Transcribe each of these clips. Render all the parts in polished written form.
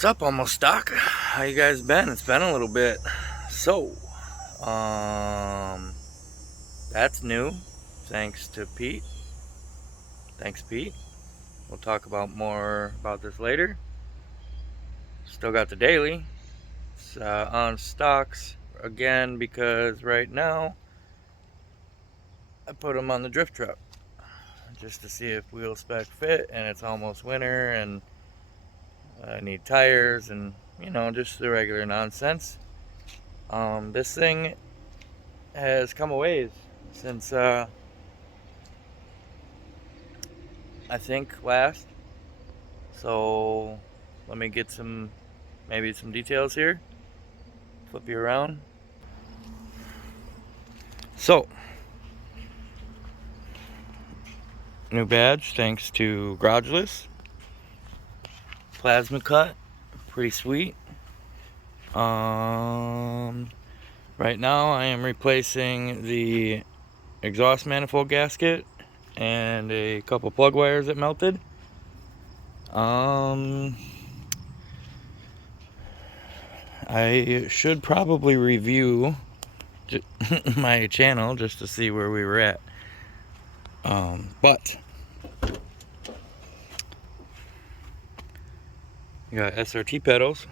What's up, Almost Stock? How you guys been? It's been a little bit. So, that's new. Thanks to Pete. Thanks, Pete. We'll talk about more about this later. Still got the daily. It's on stocks again because right now I put them on the drift truck just to see if wheel spec fit, and it's almost winter and I need tires and just the regular nonsense. This thing has come a ways since I think last. So let me get maybe some details here. Flip you around. So new badge thanks to Garageless. Plasma cut, pretty sweet. Right now I am replacing the exhaust manifold gasket and a couple plug wires that melted. I should probably review my channel just to see where we were at. But you got SRT pedals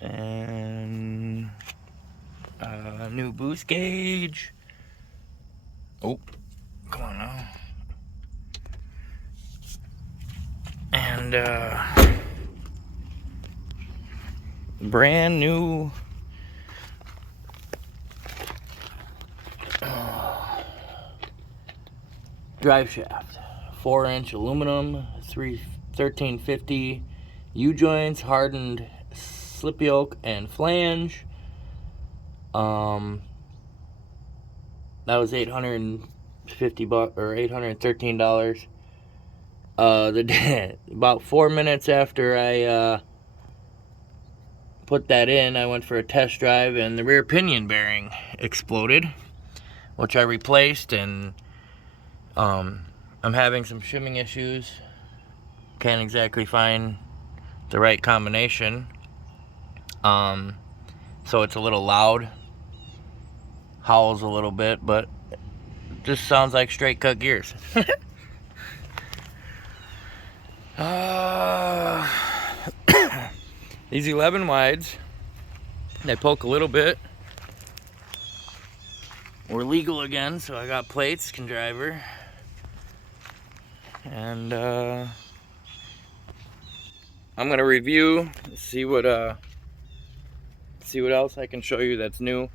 and a new boost gauge. Oh, come on now. And brand new drive shaft, 4-inch aluminum, 1350 U-joints, hardened slip yoke and flange. That was $850 or $813. About 4 minutes after I put that in, I went for a test drive and the rear pinion bearing exploded, which I replaced, and I'm having some shimming issues. Can't exactly find the right combination. So it's a little loud, howls a little bit, but just sounds like straight cut gears. These 11 wides, they poke a little bit. We're legal again, so I got plates, can driver. And I'm gonna review, see what else I can show you that's new.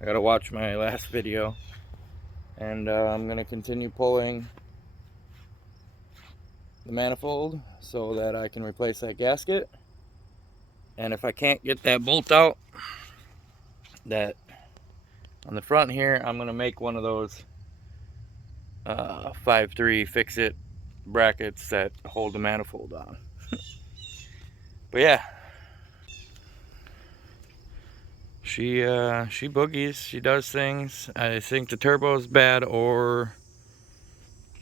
I gotta watch my last video, and I'm gonna continue pulling the manifold so that I can replace that gasket. And if I can't get that bolt out that on the front here, I'm gonna make one of those 5-3 fix-it brackets that hold the manifold on. But yeah, she boogies, she does things. I think the turbo is bad or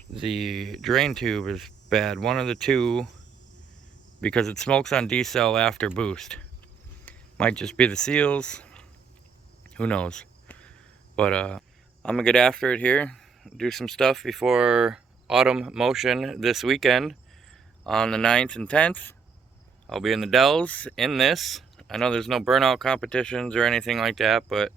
the drain tube is bad, one of the two, because it smokes on decel after boost. Might just be the seals, who knows. But I'm gonna get after it here, do some stuff before Autumn Motion this weekend on the 9th and 10th. I'll be in the Dells in this. I know there's no burnout competitions or anything like that, but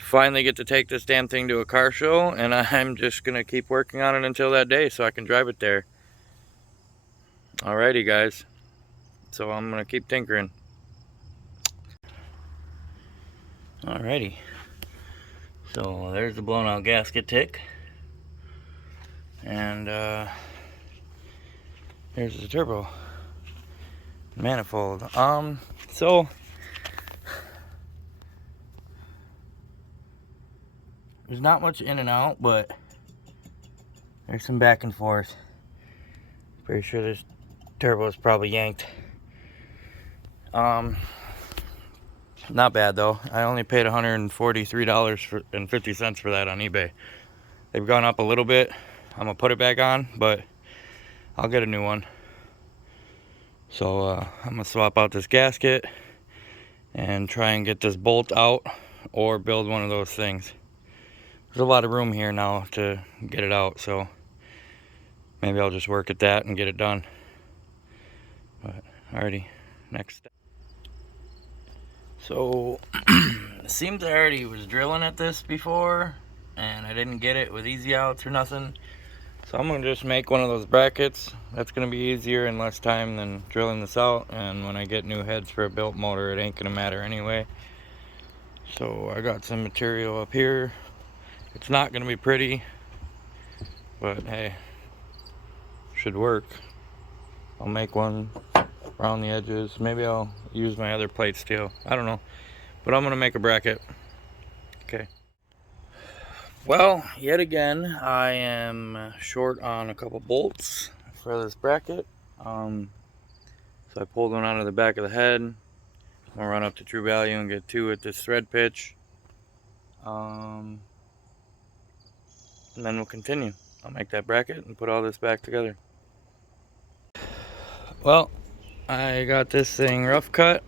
finally get to take this damn thing to a car show, and I'm just gonna keep working on it until that day so I can drive it there. Alrighty guys, so I'm gonna keep tinkering. Alrighty, so there's the blown out gasket tick, and here's the turbo manifold. So there's not much in and out, but there's some back and forth. Pretty sure this turbo is probably yanked. Not bad though. I only paid $143.50 for that on eBay. They've gone up a little bit. I'm gonna put it back on, but I'll get a new one. So I'm gonna swap out this gasket and try and get this bolt out, or build one of those things. There's a lot of room here now to get it out, so maybe I'll just work at that and get it done. But alrighty, next step. So it seems I already was drilling at this before and I didn't get it with easy outs or nothing. So I'm gonna just make one of those brackets. That's gonna be easier and less time than drilling this out, and when I get new heads for a built motor, it ain't gonna matter anyway. So I got some material up here. It's not gonna be pretty, but hey, should work. I'll make one around the edges. Maybe I'll use my other plate steel, I don't know, but I'm gonna make a bracket. Okay. Well, yet again, I am short on a couple bolts for this bracket. So I pulled one out of the back of the head. I'm gonna run up to True Value and get 2 at this thread pitch. And then we'll continue. I'll make that bracket and put all this back together. Well, I got this thing rough cut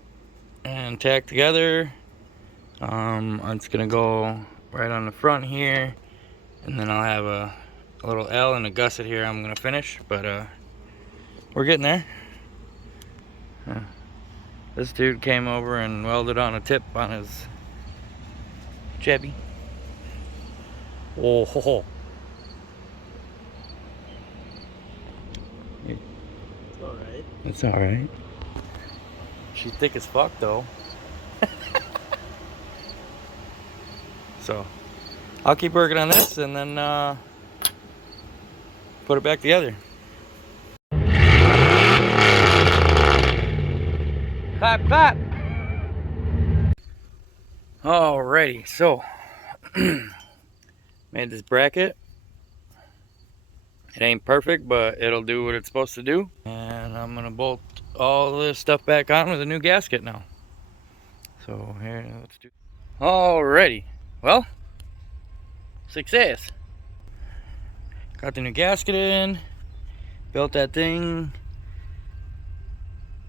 and tacked together. It's gonna go right on the front here, and then I'll have a little L and a gusset here I'm gonna finish, but we're getting there. This dude came over and welded on a tip on his Chevy. Oh ho ho. It's alright. It's alright. She's thick as fuck though. So I'll keep working on this and then put it back together. Clap, clap. Alrighty, so made this bracket. It ain't perfect, but it'll do what it's supposed to do. And I'm gonna bolt all this stuff back on with a new gasket now. So here, let's do. Alrighty, well, success. Got the new gasket in, built that thing.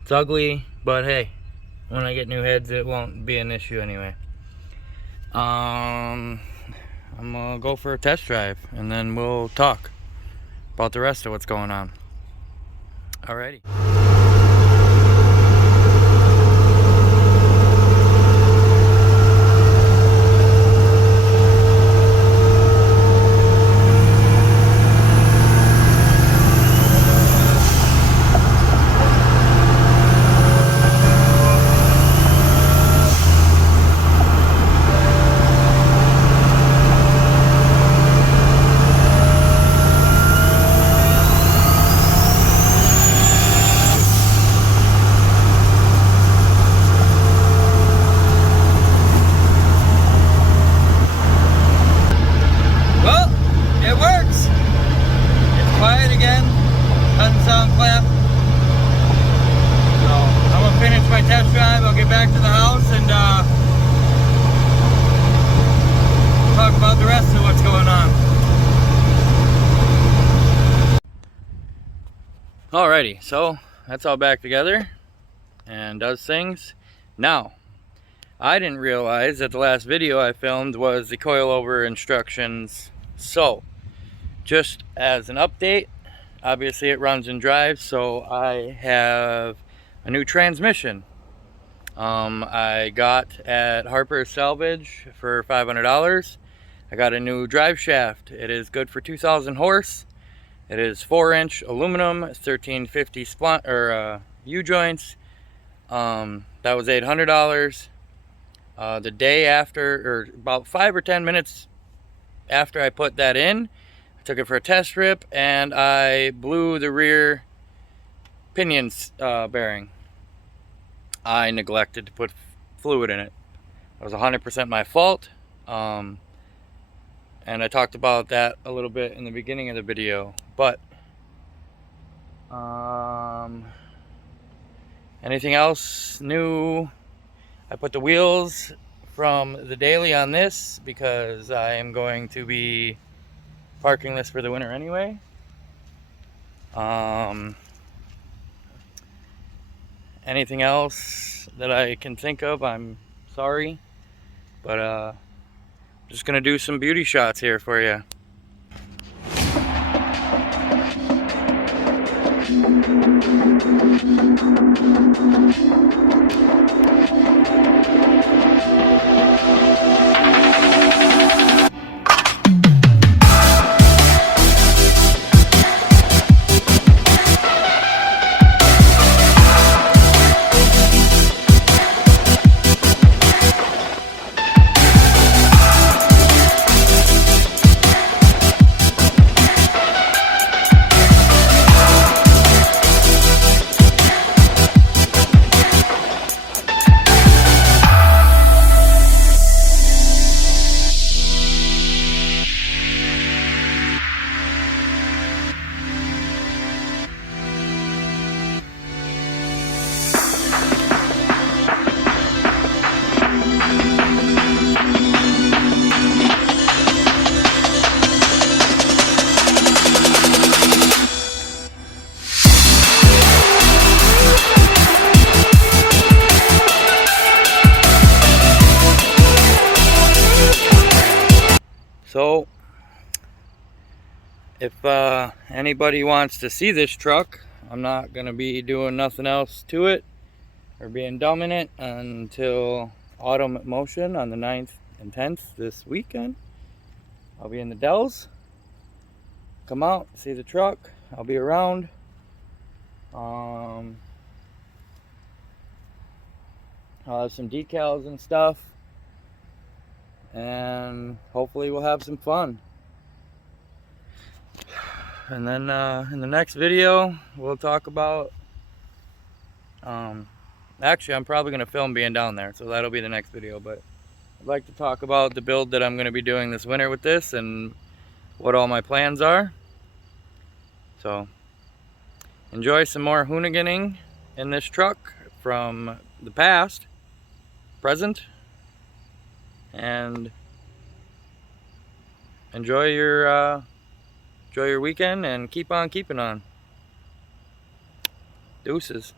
It's ugly, but hey, when I get new heads, it won't be an issue anyway. I'm gonna go for a test drive and then we'll talk about the rest of what's going on. Alrighty. Test drive. I'll get back to the house and talk about the rest of what's going on. Alrighty, so that's all back together and does things. Now, I didn't realize that the last video I filmed was the coilover instructions. So, just as an update, obviously it runs and drives, so I have a new transmission. I got at Harper Salvage for $500. I got a new drive shaft. It is good for 2,000 horse. It is 4-inch aluminum, 1350 U-joints. That was $800. The day after, or about 5 or 10 minutes after I put that in, I took it for a test rip and I blew the rear pinion bearing. I neglected to put fluid in it. It was 100% my fault. And I talked about that a little bit in the beginning of the video. But anything else new? I put the wheels from the daily on this because I am going to be parking this for the winter anyway. anything else that I can think of, I'm sorry. But just gonna do some beauty shots here for you. So, if anybody wants to see this truck, I'm not going to be doing nothing else to it or being dumb in it until Autumn Motion on the 9th and 10th this weekend. I'll be in the Dells. Come out, see the truck. I'll be around. I'll have some decals and stuff. And hopefully we'll have some fun. And then in the next video, we'll talk about, actually I'm probably going to film being down there, so that'll be the next video, but I'd like to talk about the build that I'm going to be doing this winter with this and what all my plans are. So enjoy some more hooniganing in this truck from the past, present, and enjoy your weekend and keep on keeping on. Deuces.